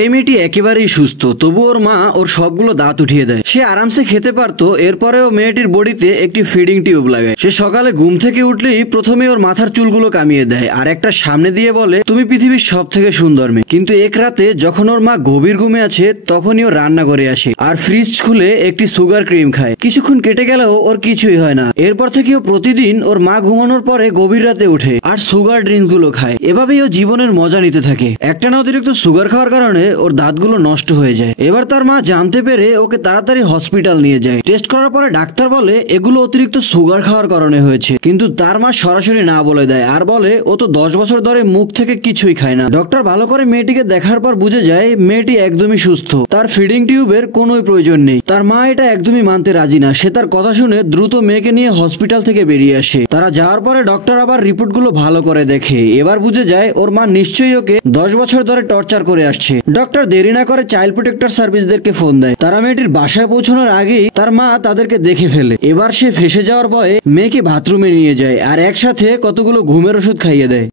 এই মেয়েটি একেবারেই সুস্থ, তবু ওর মা ওর সবগুলো দাঁত উঠিয়ে দেয়। সে আরামসে খেতে পারতো, এরপরেও মেয়েটির বডিতে একটি ফিডিং টিউব লাগায়। সে সকালে ঘুম থেকে উঠলেই প্রথমে ওর মাথার চুলগুলো কামিয়ে দেয় আর একটা সামনে দিয়ে বলে, তুমি পৃথিবীর সব থেকে সুন্দর মেয়ে। কিন্তু এক রাতে যখন ওর মা গভীর ঘুমে আছে তখনই ও রান্না করে আসে আর ফ্রিজ খুলে একটি সুগার ক্রিম খায়। কিছুক্ষণ কেটে গেলেও ওর কিছুই হয় না। এরপর থেকে ও প্রতিদিন ওর মা ঘুমানোর পরে গভীর রাতে উঠে আর সুগার ড্রিঙ্ক গুলো খায়। এভাবেই ও জীবনের মজা নিতে থাকে। একটানা অতিরিক্ত সুগার খাওয়ার কারণে ওর দাঁতগুলো নষ্ট হয়ে যায়। এবার তার মা জানতে পেরে ওকে তাড়াতাড়ি হসপিটাল নিয়ে যায়। টেস্ট করার পরে ডাক্তার বলে এগুলো অতিরিক্ত সুগার খাওয়ার কারণে হয়েছে। কিন্তু তার মা সরাসরি না বলে দেয় আর বলে ও তো 10 বছর ধরে মুখ থেকে কিছুই খায় না। ডক্টর ভালো করে মেয়েটিকে দেখার পর বুঝে যায় মেয়েটি একদমই সুস্থ, তার ফিডিং টিউবের কোনো প্রয়োজন নেই। তার মা এটা একদমই মানতে রাজি না। সে তার কথা শুনে দ্রুত মেয়েকে নিয়ে হসপিটাল থেকে বেরিয়ে আসে। তারা যাওয়ার পরে ডক্টর আবার রিপোর্টগুলো ভালো করে দেখে। এবার বুঝে যায় ওর মা নিশ্চয়ই ওকে 10 বছর ধরে টর্চার করে আসছে। ডক্টর দেরি না করে চাইল্ড প্রোটেক্টর সার্ভিসদেরকে ফোন দেয়। তারা মেয়েটির বাসায় পৌঁছানোর আগেই তার মা তাদেরকে দেখে ফেলে। এবার সে ফেসে যাওয়ার ভয়ে মেয়েকে বাথরুমে নিয়ে যায় আর একসাথে কতগুলো ঘুমের ওষুধ খাইয়ে দেয়।